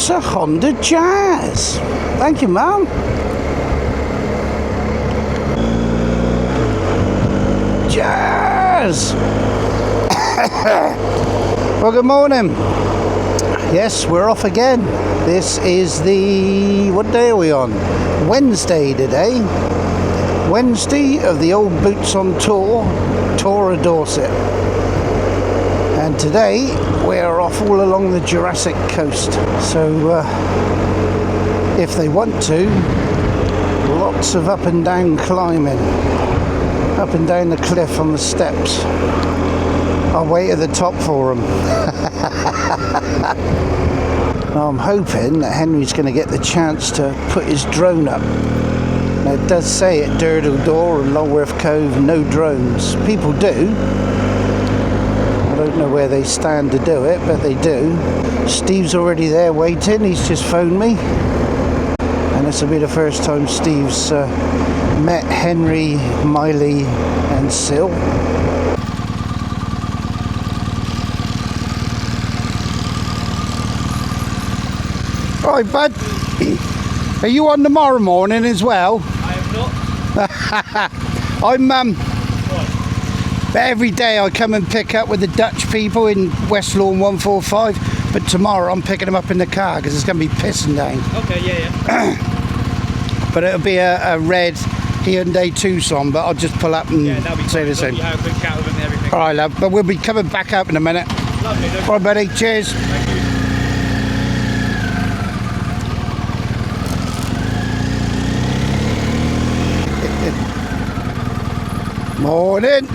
It's a Honda Jazz. Thank you, Mum. Jazz! Well, good morning. Yes, we're off again. This is the... what day are we on? Wednesday today. Wednesday of the Old Boots on Tour, Tour of Dorset. And today we're off all along the Jurassic Coast. So if they want to, lots of up and down climbing. Up and down the cliff on the steps. I'll wait at the top for them. I'm hoping that Henry's going to get the chance to put his drone up. Now it does say at Durdle Door and Longworth Cove, no drones. People do. I don't know where they stand to do it, but they do. Steve's already there waiting. He's just phoned me. And this will be the first time Steve's met Henry, Miley and Sil. Right, bud. Are you on tomorrow morning as well? I am not. I'm every day I come and pick up with the Dutch people in West Lawn 145, but tomorrow I'm picking them up in the car because it's going to be pissing down. Okay, yeah. But it'll be a red Hyundai Tucson, but I'll just pull up and say the same. Have a quick chat with them and everything. Alright, love, but we'll be coming back up in a minute. Lovely. Alright, buddy, cheers. Thank you. Morning.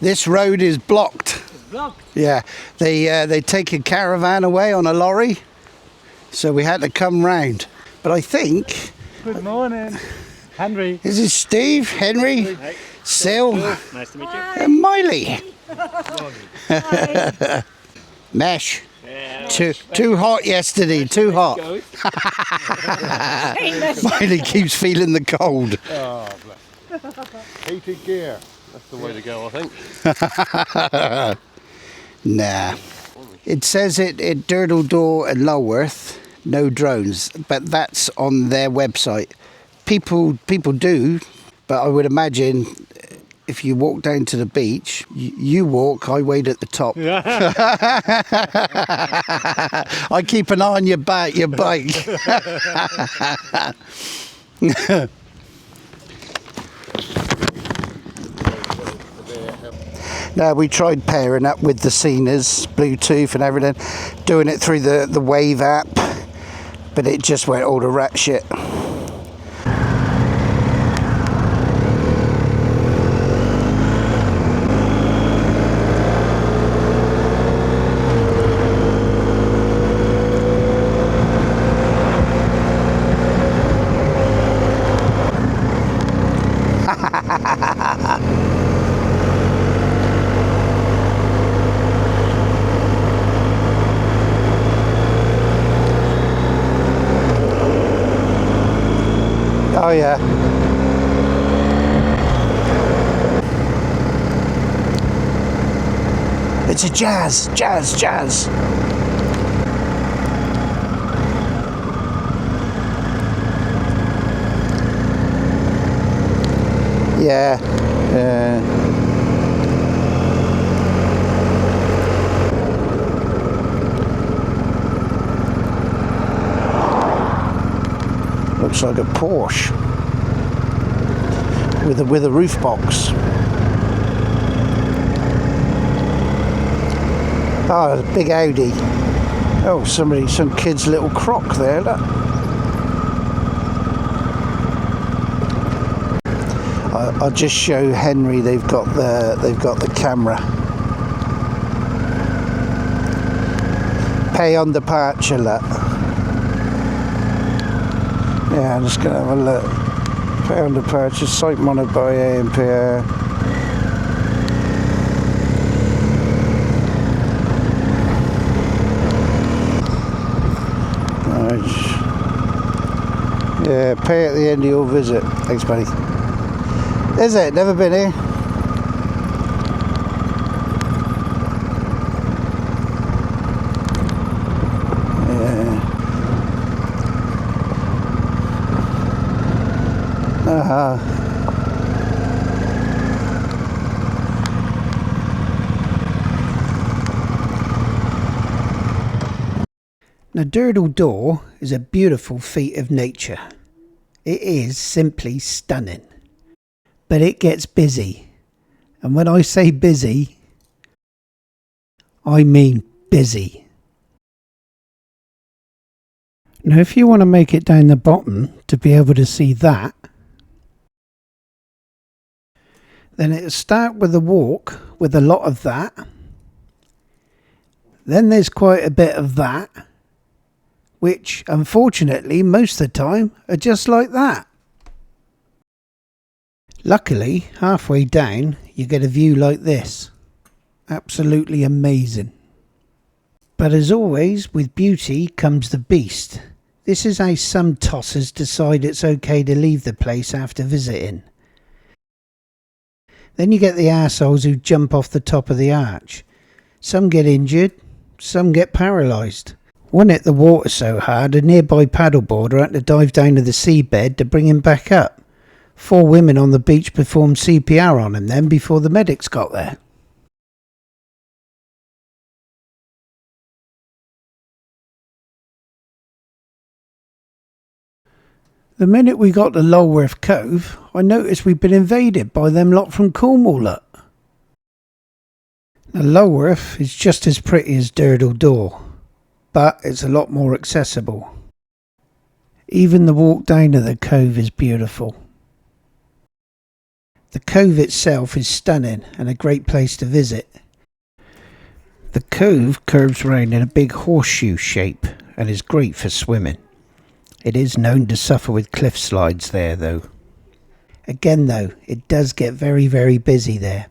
This road is blocked. It's blocked? Yeah, they take a caravan away on a lorry, so we had to come round. But I think... Good morning. Henry. This is Steve, Henry, Hey. Sil, Nice to meet you. and Miley. Mesh. Yeah. Too hot yesterday, too hot. Miley keeps feeling the cold. Oh, bless. Heated gear. That's the way to go, I think. Nah. It says it at Durdle Door and Lulworth, no drones, but that's on their website. People do, but I would imagine if you walk down to the beach, you walk, I wait at the top. I keep an eye on your bike. Now we tried pairing up with the Cenas, Bluetooth and everything, doing it through the Wave app, but it just went all to rat shit. Oh yeah. It's a Jazz. Yeah. Looks like a Porsche with a roof box. Oh, a big Audi. Oh, some kid's little croc there. Look. I'll just show Henry. They've got the camera. pay on departure look. Yeah, I'm just going to have a look. Pay on departure, site monitored by ANPR. Yeah, pay at the end of your visit. Thanks, buddy. Is it? Never been here? Yeah. Now, Durdle Door is a beautiful feat of nature. It is simply stunning. But it gets busy. And when I say busy, I mean busy. Now, if you want to make it down the bottom to be able to see that, then it'll start with a walk with a lot of that. Then there's quite a bit of that, which unfortunately most of the time are just like that. Luckily, halfway down you get a view like this. Absolutely amazing. But as always, with beauty comes the beast. This is how some tossers decide it's okay to leave the place after visiting. Then you get the arseholes who jump off the top of the arch. Some get injured, some get paralysed. One hit the water so hard a nearby paddleboarder had to dive down to the seabed to bring him back up. 4 women on the beach performed CPR on him then before the medics got there. The minute we got to Lulworth Cove, I noticed we'd been invaded by them lot from Cornwall lot. Now Lulworth is just as pretty as Durdle Door, but it's a lot more accessible. Even the walk down to the cove is beautiful. The cove itself is stunning and a great place to visit. The cove curves round in a big horseshoe shape and is great for swimming. It is known to suffer with cliff slides there though. Again though, it does get very, very busy there.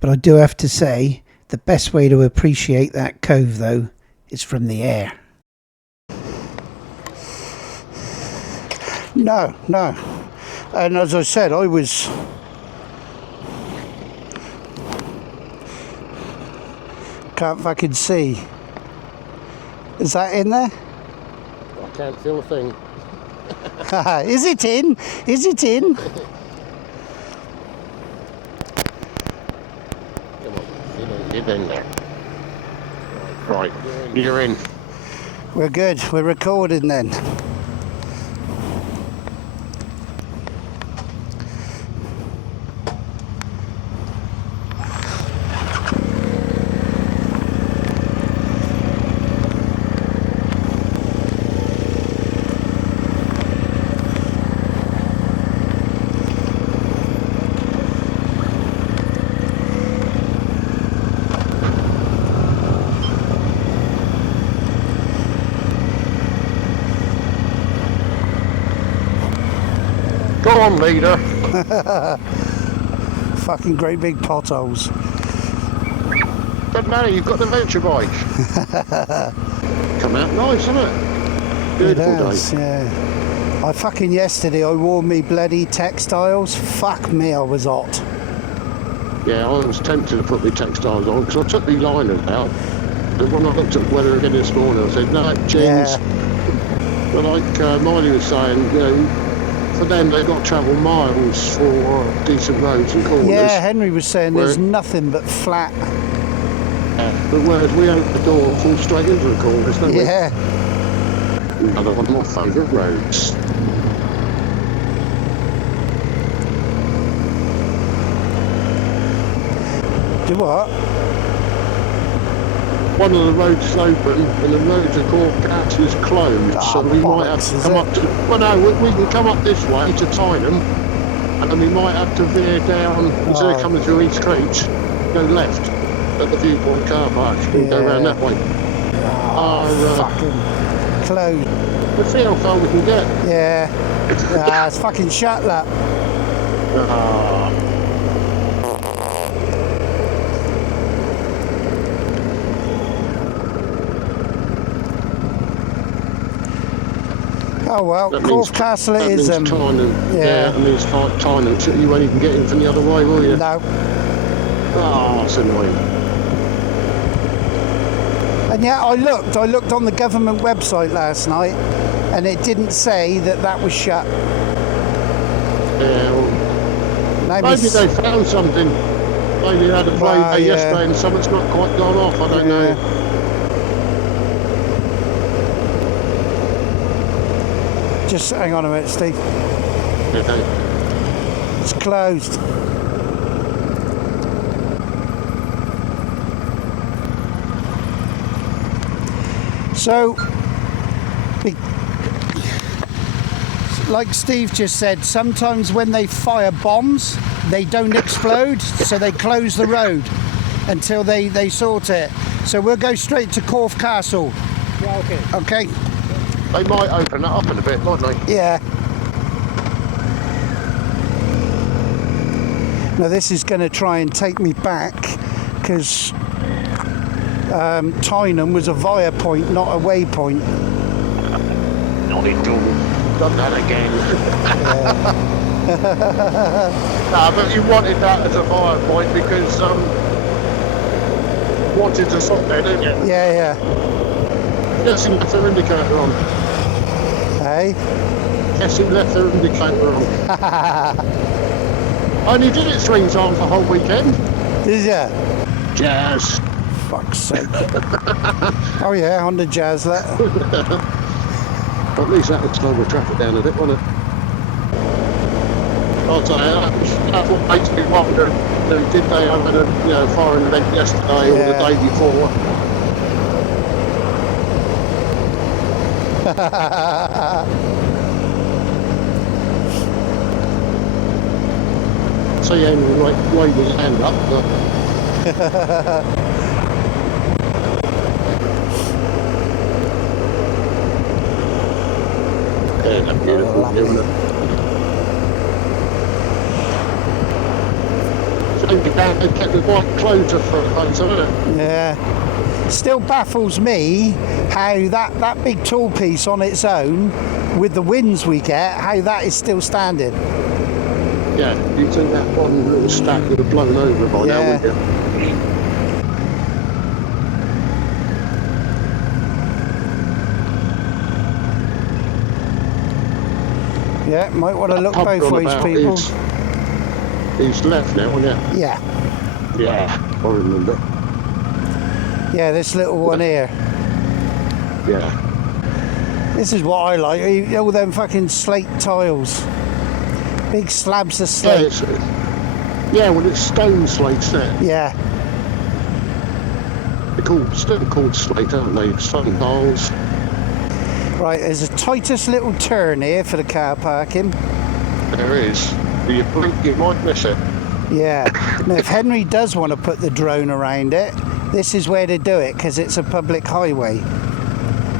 But I do have to say, the best way to appreciate that cove though is from the air. No. And as I said, I was... Can't fucking see. Is that in there? I can't feel a thing. Is it in? Is it in? Come on, get in there. Right, you're in. We're good. We're recording then. Go on, leader. Fucking great big potholes. Doesn't matter, you've got the venture bike. Come out nice, isn't it? Beautiful day. Yeah. I fucking yesterday I wore me bloody textiles. Fuck me, I was hot. Yeah, I was tempted to put my textiles on because I took the liners out. But when I looked at the weather again this morning, I said, no, jeans. Yeah. But like Miley was saying, you know, for them they've got to travel miles for decent roads and corners. Yeah, Henry was saying there's nothing but flat. But whereas we open the door and fall straight into the corners, don't we? Yeah. Another one of my favourite roads. Do what? One of the roads is open and the road to Cork is closed, so we might have to come up to... Well no, we can come up this way to Tyneham and then we might have to veer down instead of coming through East Creech, go left. at the viewpoint car park. We'll go around that way. Fucking closed. Let's see how far we can get. Yeah. It's fucking shut, that. Oh well, Corfe Castle it is. That means Thailand. So you won't even get in from the other way, will you? No. Oh, that's annoying. And yeah, I looked on the government website last night, and it didn't say that was shut. Yeah. Well, maybe they found something. Maybe they had a plane there yesterday, and something's not quite gone off. I don't know. Just hang on a minute, Steve. Okay. It's closed. So, like Steve just said, sometimes when they fire bombs, they don't explode, so they close the road until they sort it. So we'll go straight to Corfe Castle. Yeah, okay. Okay. They might open that up in a bit, mightn't they? Yeah. Now this is going to try and take me back, because Tyneham was a via point, not a waypoint. Not at all. Done that again. Nah, but you wanted that as a via point because wanted to stop there, didn't you? Yeah. Yes, he left their indicator on. Hey? Yes, he left their indicator on. Only did it 3 times the whole weekend. Did ya? Jazz. Fuck's sake. Oh yeah, on the jazz that. At least that would slow the traffic down a bit, wouldn't it? I'll tell you, that's what makes me wonder, did they have a firing event yesterday or the day before? So you ain't wave his hand up, but... Yeah, that's beautiful, isn't it? So you kept the white clothes up for a place, haven't it? Yeah. Still baffles me how that big tall piece on its own, with the winds we get, how that is still standing. Yeah, you think that one little stack would have blown over by now, wouldn't you? Yeah, might want to look both ways, people. He's left now, isn't it? Yeah. Yeah, I remember. Yeah, this little one here. Yeah. This is what I like, all them fucking slate tiles. Big slabs of slate. Yeah, well it's stone slate, isn't it? Yeah. They're still called slate, aren't they? Stone tiles. Right, there's a tightest little turn here for the car parking. There is. You blink, you might miss it. Yeah. Now, if Henry does want to put the drone around it, this is where to do it, because it's a public highway.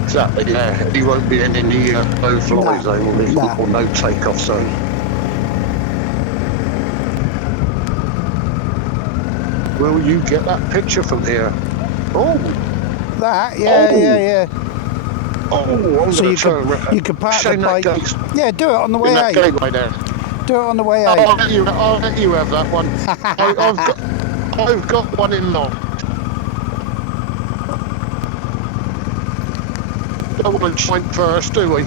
Exactly, yeah. He won't be in the no-fly zone or no take-off zone. Will you get that picture from here? Oh! That? Yeah. Oh, so you can park the bike. Yeah, do it on the way out. Gateway there. Do it on the way out. I'll let you have that one. I've got one in mind. Don't want to join first, do we?